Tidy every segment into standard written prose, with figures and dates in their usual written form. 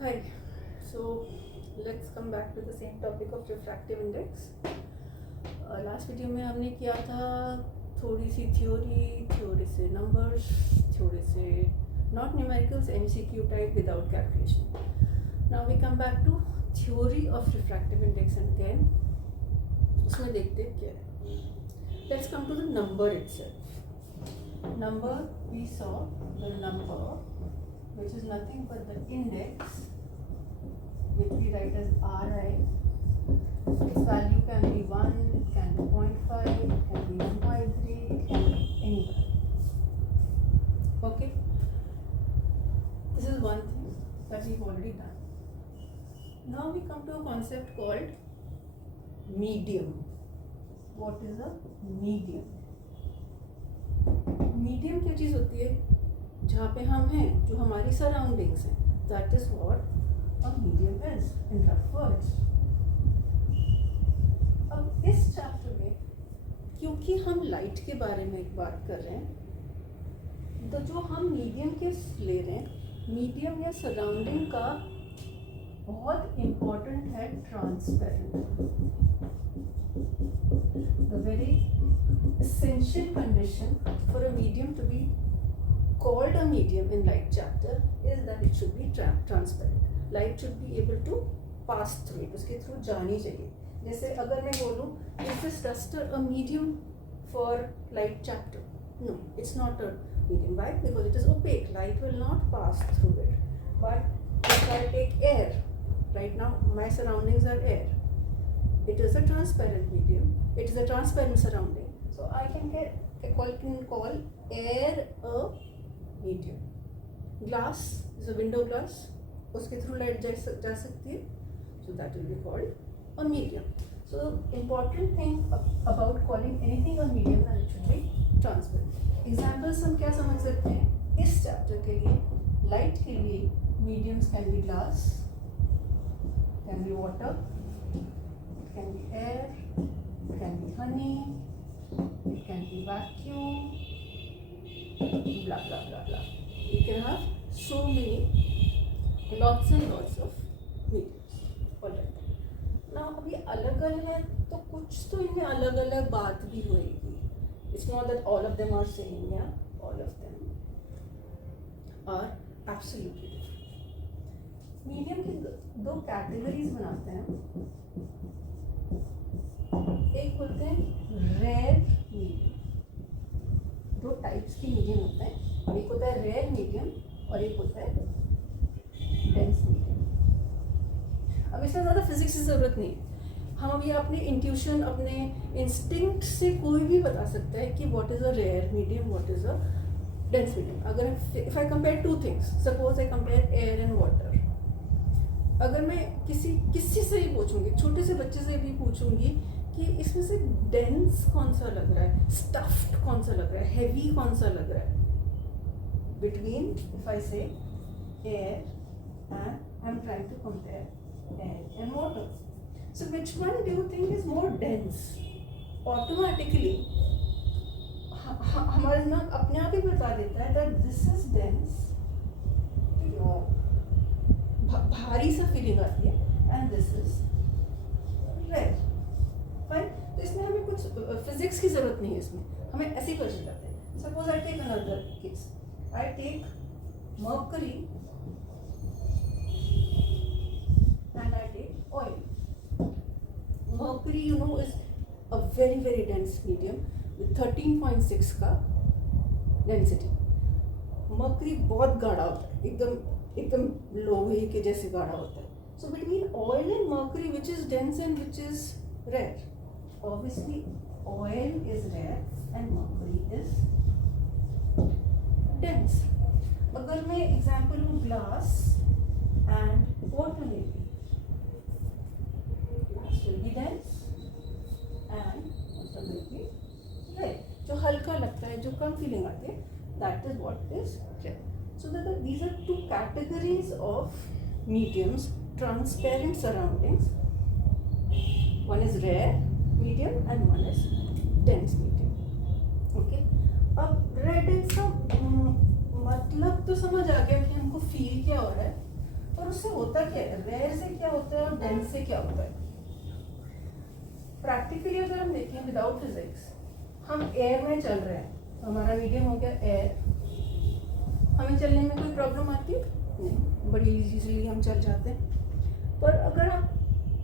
Hi, so let's come back to the same topic of refractive index. Last video में हमने किया था थोड़ी सी थ्योरी से नंबर्स, थ्योरी से not numericals, MCQ type without calculation. Now we come back to theory of refractive index and again उसमें देखते हैं क्या है. Let's come to the number itself. Number we saw the number which is nothing but the index which we write as Ri. Its value can be 1, it can be 0.5, it can be 1.3, it can be any value. Okay, this is one thing that we've already done. Now we come to a concept called medium. What is a medium? Medium क्या चीज़ होती है? जहाँ पे हम हैं, जो हमारी surroundings हैं, that is what a medium is in rough words. अब इस चैप्टर में क्योंकि हम लाइट के बारे में एक बात कर रहे हैं, तो जो हम मीडियम के ले रहे हैं, मीडियम या सराउंडिंग का बहुत इम्पोर्टेंट है transparent. The very essential condition for a medium to be called a medium in light chapter is that it should be transparent. Light should be able to pass through it. उसके through जानी चाहिए. जैसे अगर मैं बोलूँ is this duster a medium for light chapter? No, it's not a medium. Why? Because it is opaque. Light will not pass through it. But if I take air, right now my surroundings are air. It is a transparent medium. It is a transparent surrounding. So I can call air a medium. Glass is a window glass, उसके through light जा सकती है, so that will be called a medium. So important thing about calling anything a medium that it should be transparent. Examples हम क्या समझ सकते हैं इस चैप्टर के लिए? लाइट के लिए mediums can be glass, can be water, it can be air, it can be honey, it can be vacuum, blah blah blah blah. You can have so many, lots and lots of mediums. Alright. Now अभी अलग अलग है तो कुछ तो इनमें अलग अलग बात भी होएगी. It's not that all of them are same, yeah. All of them are absolutely different. Medium की दो कैटेगरीज बनाते हैं. एक बोलते हैं रेयर मीडियम. दो टाइप्स की मीडियम होता है. एक होता है रेयर मीडियम और एक होता है डेंस मीडियम. अब इसमें ज़्यादा फिजिक्स की ज़रूरत नहीं है. हम अभी अपने इंट्यूशन, अपने इंस्टिंक्ट से कोई भी बता सकता है कि what is a rare medium, what is a dense medium. अगर if I compare two things, suppose I compare air and water. अगर मैं किसी से भी पूछूंगी, छोटे से बच्चे से भी पूछूंगी कि इसमें से डेंस कौन सा लग रहा है, स्टफ्ड कौन सा लग रहा है, हैवी कौन सा लग रहा है, between if I say air and I'm trying to compare air and water. So which one do you think is more dense? Automatically हमारा दिमाग अपने आप ही बता देता है that this is dense, भारी सा फीलिंग आती है, and this is rare. Fine. तो इसमें हमें कुछ फिजिक्स की जरूरत नहीं है. इसमें हमें ऐसे ही कर सकते हैं. Suppose I take another case. I take mercury and I take oil. Mercury, you know, is a very very dense medium with 13.6 का density. Mercury बहुत गाढ़ा होता है, एकदम लोहे के जैसे गाढ़ा होता है. So between oil and mercury, which is dense and which is rare? Obviously, oil is rare and mercury is dense. अगर मैं एग्जाम्पल लूँ ग्लास एंड वाटर लेती, glass will be dense and water will be rare. जो हल्का लगता है, जो कम फीलिंग आती है, that is what is rare. So these are two categories of mediums, transparent surroundings. One is rare medium and one is dense medium. Okay. अब rare dense का मतलब तो समझ आ गया कि हमको फील क्या हो रहा है. और उससे होता क्या है, रेयर से क्या होता है और डेंस से क्या होता है। प्रैक्टिकली अगर हम देखें विदाउट फिजिक्स, हम एयर में चल रहे हैं, तो हमारा मीडियम हो गया एयर, हमें चलने में कोई प्रॉब्लम आती है नहीं, बड़ी इजीली हम चल जाते हैं। पर अगर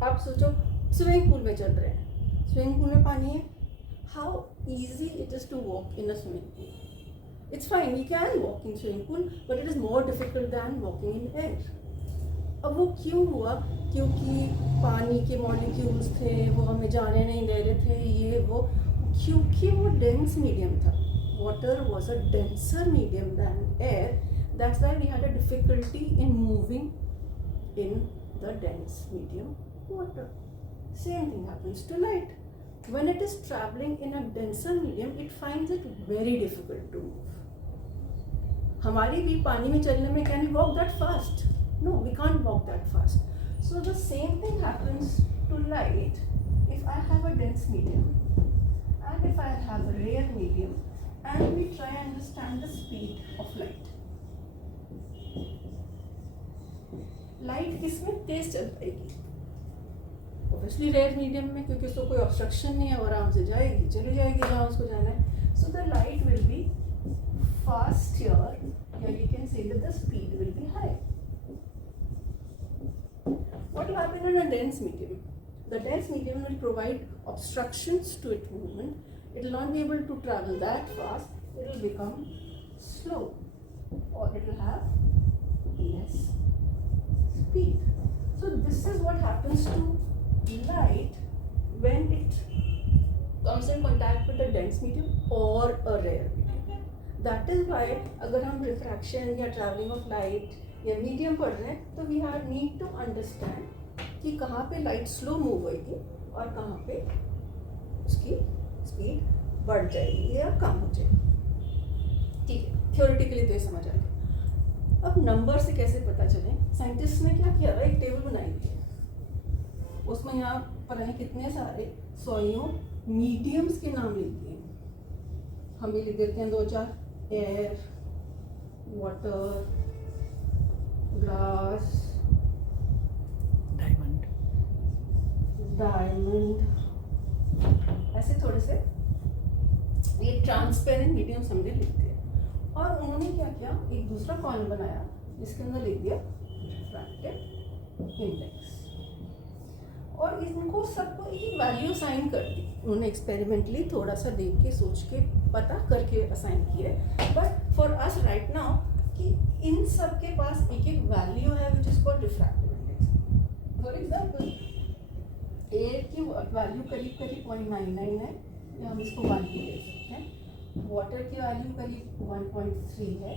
आप सोचो स्विमिंग पूल में चल रहे हैं, स्विमिंग पूल में पानी है, how easy it is to walk in a swimming pool. It's fine, we can walk in swimming pool, but it is more difficult than walking in air. अब वो क्यों हुआ, क्योंकि पानी के मॉलिक्यूल्स थे, वो हमें जाने नहीं दे रहे थे, ये वो, क्योंकि वो डेंस मीडियम था। Water was a denser medium than air, that's why we had a difficulty in moving in the dense medium water. Same thing happens to light. When it is traveling in a denser medium, it finds it very difficult to move. हमारी भी पानी में चलने में can we walk that fast? No, we can't walk that fast. So the same thing happens to light. If I have a dense medium and if I have a rare medium, and we try and understand the speed of light. Light किसमें तेज चल पाएगी? Obviously rare medium में, क्योंकि उसको कोई obstruction नहीं है, और आराम से जाएगी, चली जाएगी जहाँ उसको जाना है। So the light will be faster, या you can say that the speed will be high. What will happen in a dense medium? The dense medium will provide obstructions to its movement. It will not be able to travel that fast. It will become slow, or it will have less speed. So this is what happens to light when it comes in contact with a dense medium or a rare medium. That is why अगर हम refraction या traveling of light या medium पढ़ रहे हैं, तो we have need to understand कि कहाँ पे light slow move होगी और कहाँ पे उसकी speed बढ़ जाएगी या कम हो जाएगी। ठीक है, theoretically तो ये समझ आ गया। अब नंबर से कैसे पता चले? साइंटिस्ट ने क्या किया, एक टेबल बनाई थी, उसमें यहाँ पर है कितने सारे सॉयों मीडियम्स के नाम लिख दिए। हम भी लिख देते हैं 2-4, एयर, वाटर, ग्लास, डायमंड, ऐसे थोड़े से ये ट्रांसपेरेंट मीडियम्स हमने लिख दिए। और उन्होंने क्या किया, एक दूसरा कॉलम बनाया जिसके अंदर लिख दिया रिफ्रैक्टिव इंडेक्स, और इनको सबको एक वैल्यू असाइन कर दी। उन्होंने एक्सपेरिमेंटली थोड़ा सा देख के, सोच के, पता करके असाइन किया है। But for us right now कि इन सब के पास एक एक वैल्यू है which is called refractive index. For example air की वैल्यू करीब करीब 0.99 है, या हम इसको 1 भी ले सकते हैं। वाटर की वैल्यू करीब 1.3 है,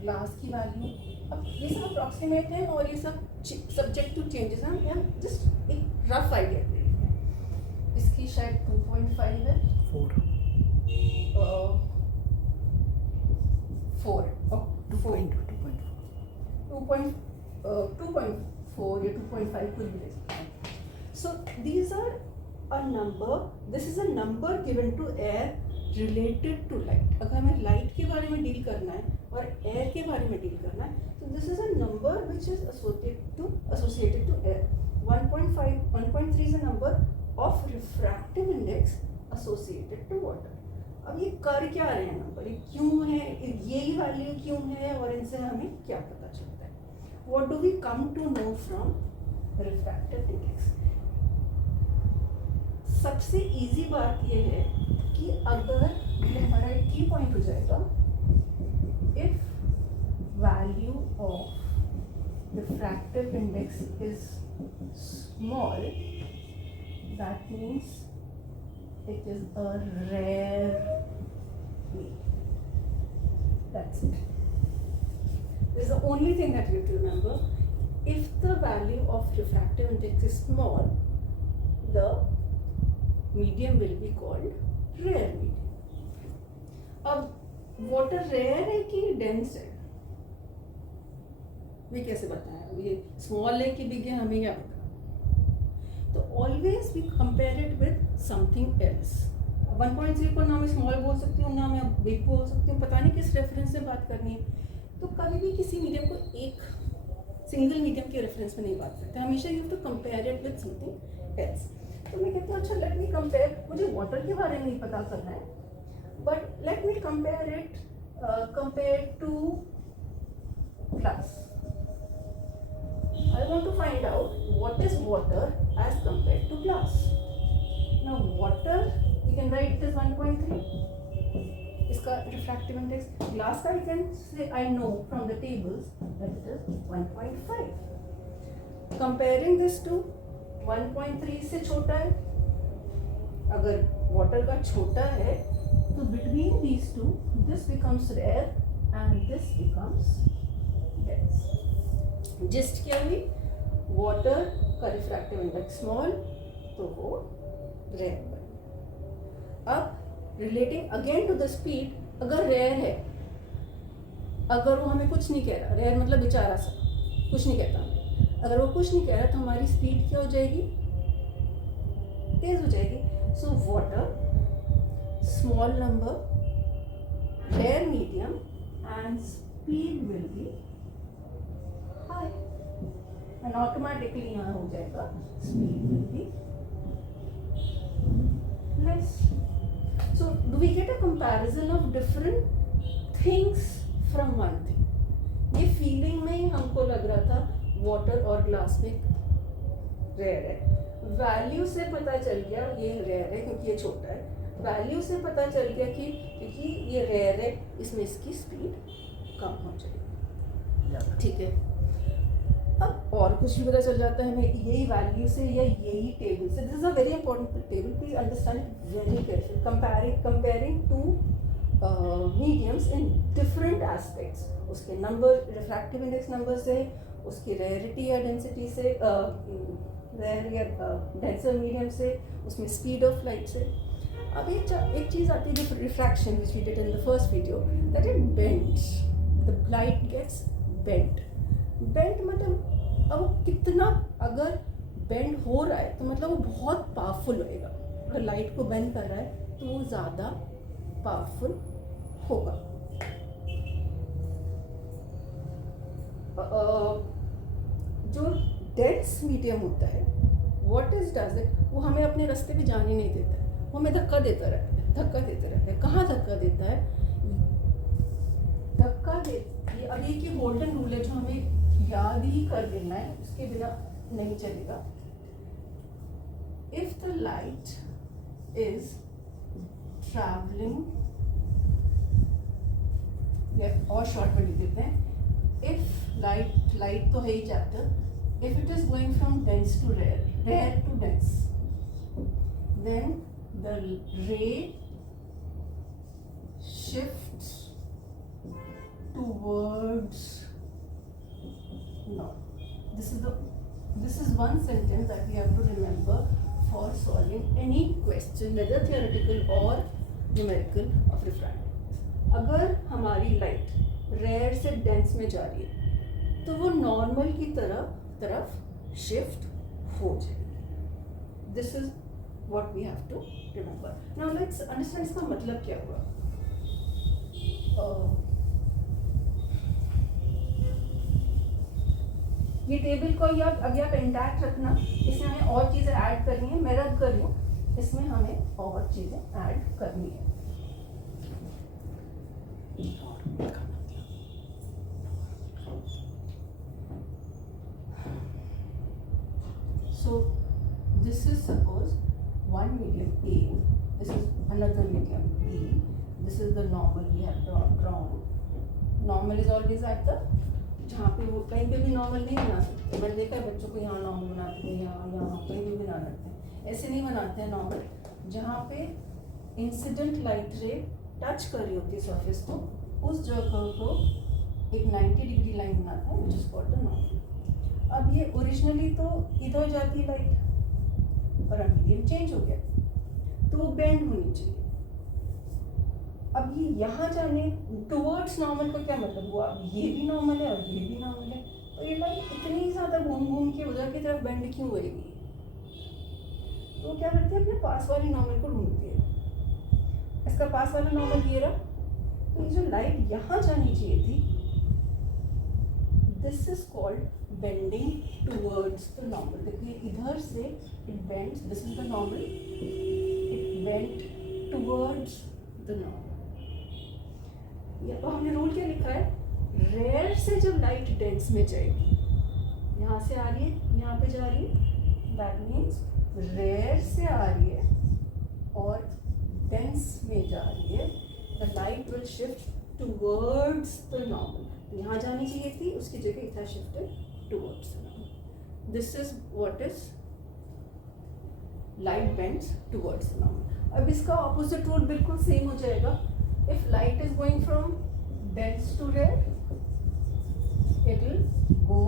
ग्लास की वैल्यू, अब ये सब अप्रॉक्सीमेट है और ये सब सब्जेक्ट टू चेंजेस हैं, हम जस्ट एक रफ आइडिया दे रहे हैं। इसकी शायद 2.5 है, 4 2.4 या 2.5 कुछ भी ले सकते हैं। So these are a number, this is a number given to air related to light. अगर हमें लाइट के बारे में डील करना है और एयर के बारे में डील करना है, तो this is a number which is associated to air. 1.3 is a number of refractive index associated to water. अब ये कर क्या रहे हैं नंबर, ये क्यों है, यही वैल्यू क्यों है, और इनसे हमें क्या पता चलता है? What do we come to know from refractive index? सबसे इजी बात ये है कि अगर ये हमारा एक की पॉइंट हो जाएगा, if value of refractive index is small, that means it is a rare medium. That's it. This is the only thing that you have to remember. If the value of refractive index is small, the medium will be called rare medium. अब water rare है कि dense है, मैं कैसे बताया? ये small है कि बिग है, हमें क्या पता? तो always we compare it with something else. 1.3 को ना मैं स्मॉल बोल सकती हूँ, ना मैं बिग बोल सकती हूँ, पता नहीं किस रेफरेंस से बात करनी है। तो कभी भी किसी मीडियम को एक सिंगल मीडियम के रेफरेंस में नहीं बात करते, हमेशा you have to compare it with something else. तो मैं कहती हूँ अच्छा लेट मी कंपेयर, मुझे वाटर के बारे में नहीं पता करना है, but let me compare it compare to glass. I want to find out what is water as compared to glass. Now water we can write it as 1.3. इसका refractive index, glass का I can say I know from the tables that it is 1.5. Comparing this to 1.3 से छोटा है, अगर water का छोटा है तो between these two this becomes rare and this becomes dense. Gist क्या हुई, वाटर का रिफ्रैक्टिव इंडेक्स स्मॉल तो वो रेयर बन। अब relating again to the speed, अगर रेयर है, अगर वो हमें कुछ नहीं कह रहा, रेयर मतलब बेचारा सा कुछ नहीं कहता, अगर वो कुछ नहीं कह रहा तो हमारी स्पीड क्या हो जाएगी, तेज हो जाएगी। So water small number, rare medium and speed will be and automatically यहाँ हो जाएगा speed will be less. So do we get a comparison of different things from one thing? ये feeling में ही हमको लग रहा था water और glass में rare है, value से पता चल गया ये rare है क्योंकि ये छोटा है, value से पता चल गया कि क्योंकि ये rare है इसमें इसकी speed कम हो जाएगी, ठीक है। अब और कुछ भी पता चल जाता है हमें यही वैल्यू से या यही टेबल से। This is a very important table, please understand it very careful. Comparing two mediums in different aspects, उसके नंबर, रिफ्रैक्टिव इंडेक्स नंबर से, उसकी रेयरिटी या डेंसिटी से, रेयर या डेंसर मीडियम से, उसमें स्पीड ऑफ लाइट से। अब एक चीज़ आती है refraction which we did in the first video, that it bends, the light gets bent. Bend मतलब अब वो कितना, अगर बेंड हो रहा है तो मतलब वो बहुत पावरफुल होएगा, अगर लाइट को बेंड कर रहा है तो वो ज़्यादा पावरफुल होगा। जो डेंस मीडियम होता है, व्हाट इज डज इट, वो हमें अपने रास्ते पे जाने नहीं देता है, वो हमें धक्का देता रहता है, धक्का देता रहता है। कहाँ धक्का देता है, धक्का दे, अब ये कि गोल्डन रूल है जो हमें याद ही कर देना है, उसके बिना नहीं चलेगा। If the light is travelling, और शॉर्ट में लिख देते हैं, इफ लाइट तो है ही chapter, if it is going from dense to rare, rare to dense, then the ray shifts towards north. This is one sentence that we have to remember for solving any question, whether theoretical or numerical of refractive। अगर हमारी light rare से dense में जा रही है तो वो normal की तरफ शिफ्ट हो जाएगी। This is what we have to remember. Now let's understand इसका मतलब क्या हुआ। ये टेबल को अभी आप इंटैक्ट रखना, इसमें हमें और चीज़ें ऐड करनी है, मैं रख कर लूँ, इसमें हमें और चीज़ें ऐड करनी है। So this is suppose one medium A, this is another medium B, this is the normal we have drawn. Normal is always at the, जहाँ पे वो कहीं पे भी नॉर्मल नहीं बना सकते, मैंने देखा है बच्चों को यहाँ नॉर्मल बनाते हैं, यहाँ कहीं भी बना लेते हैं, ऐसे नहीं बनाते हैं नॉर्मल। जहाँ पे इंसिडेंट लाइट रे टच कर रही होती है सरफेस को, उस जगह को एक 90 डिग्री लाइन बनाता है, which is called the normal. अब ये ओरिजिनली तो इधर जाती है लाइट और अब मीडियम चेंज हो गया तो वो बेंड होनी चाहिए। अब ये यहाँ जाने टुवर्ड्स नॉर्मल का क्या मतलब हुआ, ये भी नॉर्मल है और ये भी नॉर्मल है, तो ये लाइट इतनी ज़्यादा घूम के उधर की तरफ बेंड क्यों होएगी? तो क्या करती है, अपने पास वाली नॉर्मल को ढूंढती है। इसका पास वाला नॉर्मल ये रहा, तो ये जो लाइट यहाँ जानी चाहिए थी this is called bending towards the normal. देखिए इधर से it bends, this is the normal, it bend towards the normal. ये तो हमने रूल क्या लिखा है, रेयर से जब लाइट डेंस में जाएगी, यहाँ से आ रही है यहाँ पे जा रही है, दैट मीन्स रेयर से आ रही है और डेंस में जा रही है, the light will shift towards the normal. यहाँ जानी चाहिए थी, उसकी जगह it has shifted towards the normal. This is what is light bends towards the normal. अब इसका ऑपोजिट रूल बिल्कुल सेम हो जाएगा. If light is going from dense to rare, it will go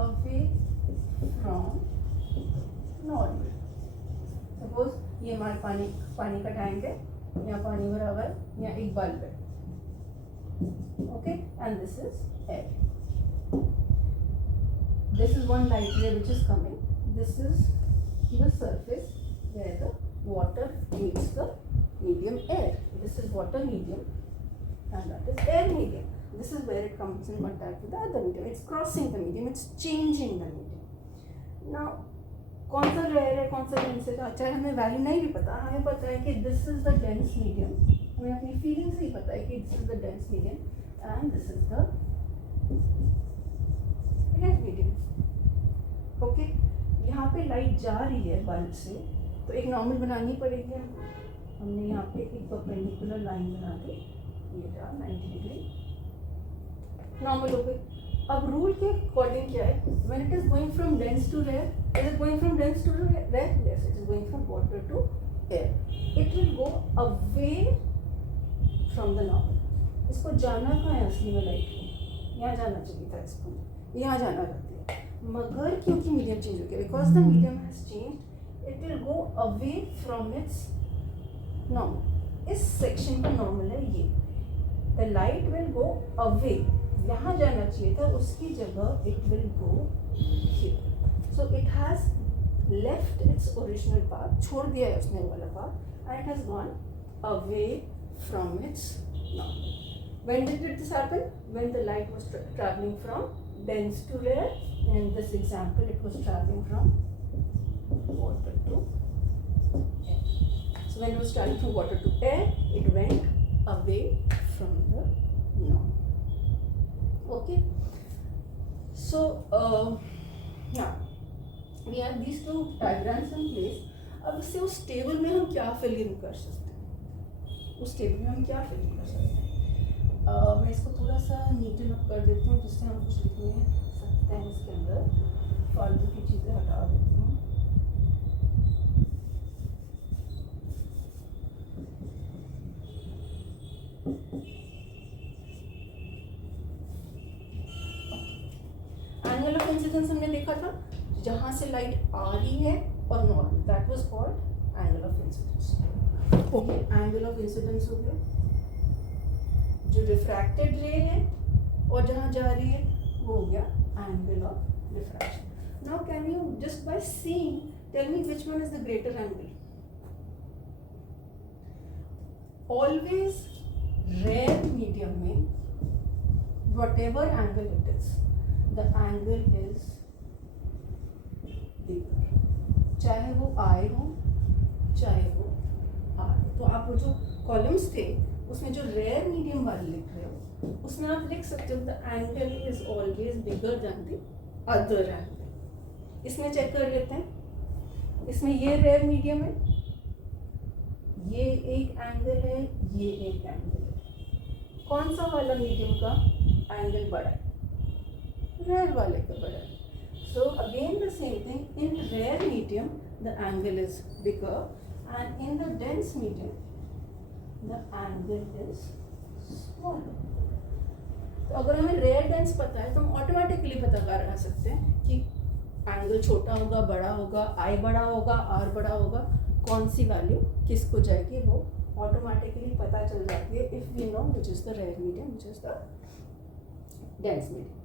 away from normal. Suppose ये हमारा पानी का tank है, यहाँ पानी भरा हुआ है, यहाँ एक बल्ब है, okay, and this is air. This is one light ray which is coming. This is the surface where the water meets the medium air. This is water medium and that is air medium. This is where it comes in contact with the other medium. It's crossing the medium. It's changing the medium. Now, कौन सा rare है कौन सा dense है, अच्छा हमें value नहीं भी पता, हमें पता है कि this is the dense medium. हमें अपनी फीलिंग से ही पता है कि this is the dense medium and this is the rare medium. Okay, यहाँ पे लाइट जा रही है बल्ब से, तो एक नॉर्मल बनानी पड़ेगी हमको. हमने यहाँ पे एक परपेंडिकुलर लाइन बना दी, ये जा 90 डिग्री नॉर्मल हो गई. अब रूल के अकॉर्डिंग क्या है, when it is going from dense to rare, is it going from dense to rare? Yes, it is going from water to air. It will go away from the normal. इसको जाना कहाँ है असली में light को? यहाँ जाना चाहिए था इसको, यहाँ जाना रहती है, मगर क्योंकि मीडियम चेंज हो गया, because the medium has change, it will go away from its normal. इस सेक्शन का नॉर्मल है ये. The light will go away, यहाँ जाना चाहिए था, उसकी जगह it will go here. So it has left its original path, छोड़ दिया है उसने वाला path, and it has gone away from its normal. When did this happen? When the light was travelling from dense to rare. In this example, it was traveling from water to air. So when it was traveling from water to air, it went away from the norm. Okay. So yeah, we have these two diagrams in place. अब इससे उस table में हम क्या fill in कर सकते हैं? उस टेबल में हम क्या फिल इन कर सकते हैं? मैं इसको थोड़ा सा नीटन अप कर देती हूँ, जिससे हम कुछ लिखने सकते हैं. इसके अंदर फालतू की चीज़ें हटा देती हूँ. एंगल ऑफ इंसिडेंस हमने देखा था, जहाँ से लाइट आ रही है और normal, that was called angle of incidence. Okay, angle of incidence हो गया. जो रिफ्रैक्टेड रे है और जहाँ जा रही है वो हो गया angle of refraction. Now can you just by seeing tell me which one is the greater angle? Always rare medium में whatever angle it is, the angle is bigger, चाहे वो आई हो चाहे वो आर. तो आप वो जो कॉलम्स थे उसमें जो रेयर मीडियम वाले लिख रहे हो, उसमें आप लिख सकते हो the angle is always bigger than the other angle. इसमें चेक कर लेते हैं. इसमें ये रेयर मीडियम है, ये एक एंगल है, ये एक एंगल है. कौन सा वाला मीडियम का एंगल बड़ा है? रेयर वाले का बड़ा है. So again the same thing, in rare medium the angle is bigger and in the dense medium the angle is smaller. तो अगर हमें रेयर डेंस पता है तो हम ऑटोमेटिकली पता लगा सकते हैं कि एंगल छोटा होगा, बड़ा होगा, आई बड़ा होगा, आर बड़ा होगा, कौन सी वैल्यू किसको जाएगी वो ऑटोमेटिकली पता चल जाती है if we know which is the rare medium, which is the dense medium.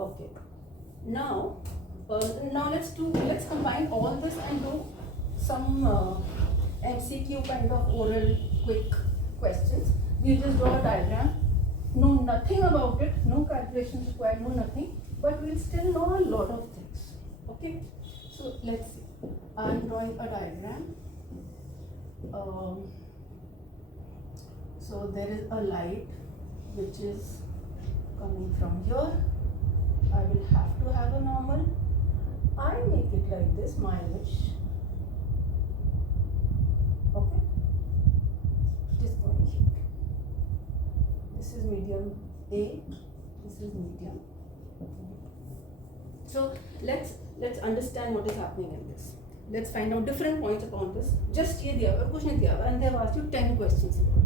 Okay, now let's combine all this and do some MCQ kind of oral quick questions. You just draw a diagram know nothing about it, no calculations required, no nothing, but we'll still know a lot of things. Okay, so let's see. I'm drawing a diagram. So there is a light which is coming from here. I will have to have a normal. I make it like this, my wish. Okay, it is going here. This is medium A, this is medium B. So let's understand what is happening in this. Let's find out different points upon this. Just ये दिया और कुछ नहीं दिया, and they have asked you 10 questions about it.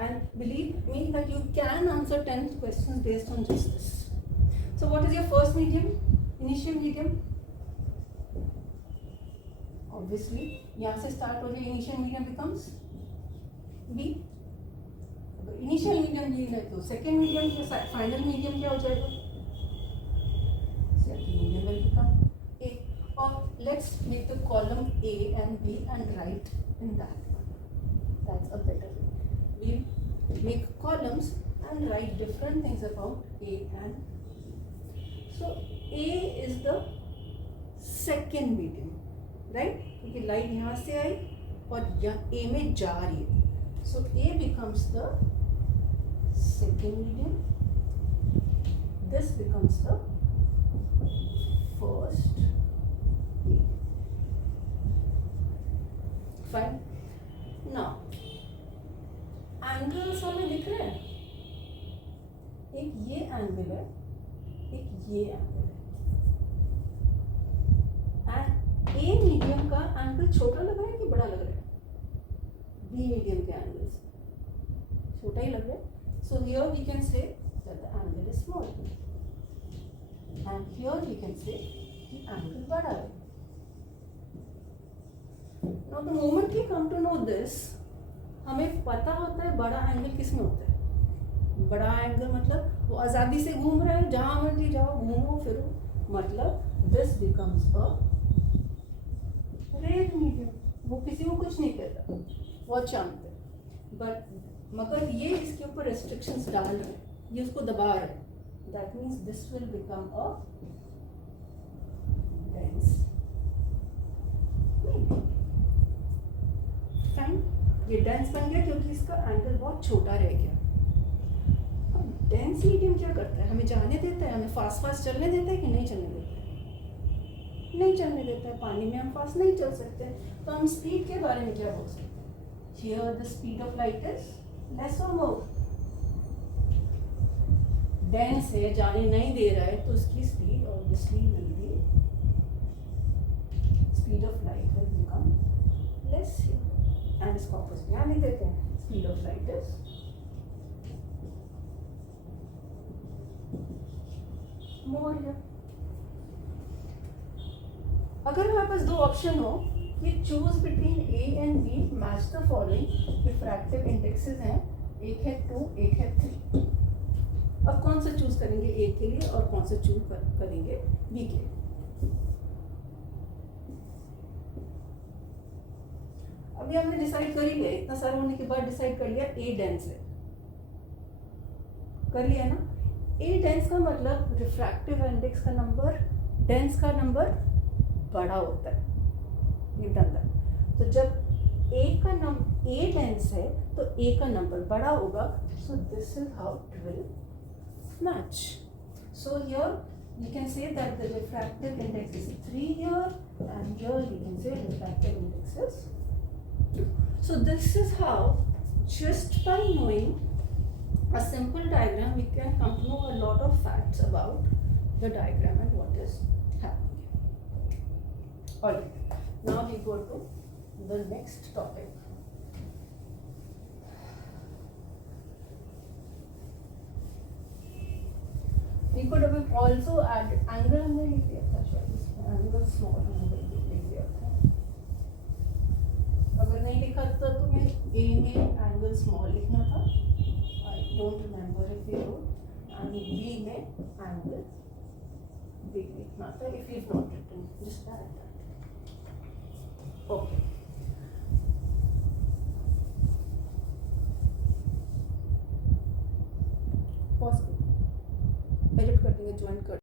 And believe me that you can answer 10 questions based on just this. So what is your first medium? Initial medium? Obviously, यहाँ से start हो जाए, initial medium becomes B. Initial medium B है तो second medium या final medium क्या हो जाएगा? Second medium will become A. Or let's make the column A and B and write in that. That's a better way. We'll make columns and write different things about A and B. So A is the second medium, right? क्योंकि light यहाँ से आई और यहाँ A में जा रही है. So A becomes the second medium. This becomes the first medium. Fine. Now angles हमें दिख रहे हैं. एक ये एंगल है, एक ये एंगल है. ए मीडियम का एंगल छोटा लग रहा है कि बड़ा लग रहा है? बी मीडियम के एंगल्स छोटा ही लग रहा है. So here we can say that the angle is small and here we can say कि एंगल बड़ा है. Now the moment we come to know this, हमें पता होता है बड़ा एंगल किस में होता है. बड़ा एंगल मतलब वो आज़ादी से घूम रहा है, जहाँ मर्जी जाओ घूमो फिरो, मतलब this becomes a red medium. वो किसी को कुछ नहीं कहता, बहुत शांत है. बट मगर ये इसके ऊपर रेस्ट्रिक्शंस डाल रहे हैं, ये उसको दबा रहे हैं. That means this will become a dense medium. Fine. ये डेंस बन गया क्योंकि इसका एंगल बहुत छोटा रह गया. अब डेंस मीडियम क्या करता है? हमें जाने देता है, हमें फास्ट फास्ट चलने देता है कि नहीं चलने देता है? नहीं चलने देता है. पानी में हम फास्ट नहीं चल सकते, तो हम स्पीड के बारे में क्या बोल सकते हैं? Here the speed of light is less और मोर. डेंस है, जाने नहीं दे रहा है, तो उसकी speed obviously will be, speed of light will become less. And इसको ऑपोजिट यहाँ लिख देते हैं, speed of light is more. अगर हमारे पास दो ऑप्शन हो कि choose between A and B, match the following refractive indexes हैं, एक है 2, एक है 3. अब कौन सा चूज करेंगे ए के लिए और कौन सा चूज करेंगे बी के लिए? अभी हमने डिसाइड कर ही लिया, इतना सारा होने के बाद डिसाइड कर लिया ए डेंस है, कर लिया ना. ए डेंस का मतलब रिफ्रैक्टिव इंडेक्स का नंबर डेंस का नंबर बड़ा होता है. ये डन दैट. तो जब ए डेंस है तो ए का नंबर बड़ा होगा. So this is how it will match. So here you can say that the refractive index is 3 here, and here you can say refractive index is 2. So this is how, just by knowing a simple diagram, we can come to know a lot of facts about the diagram and what is happening. Alright, now we go to the next topic. We could have also added angle हमने लिख दिया था शायद, angle small हमने लिख दिया था. अगर नहीं लिखा था तो मैं A में angle small लिखना था. I don't remember if we wrote. And B में angle big लिखना था. If you've not written, just add that. Okay. Pause कर, एडिट कर देंगे, ज्वाइन कर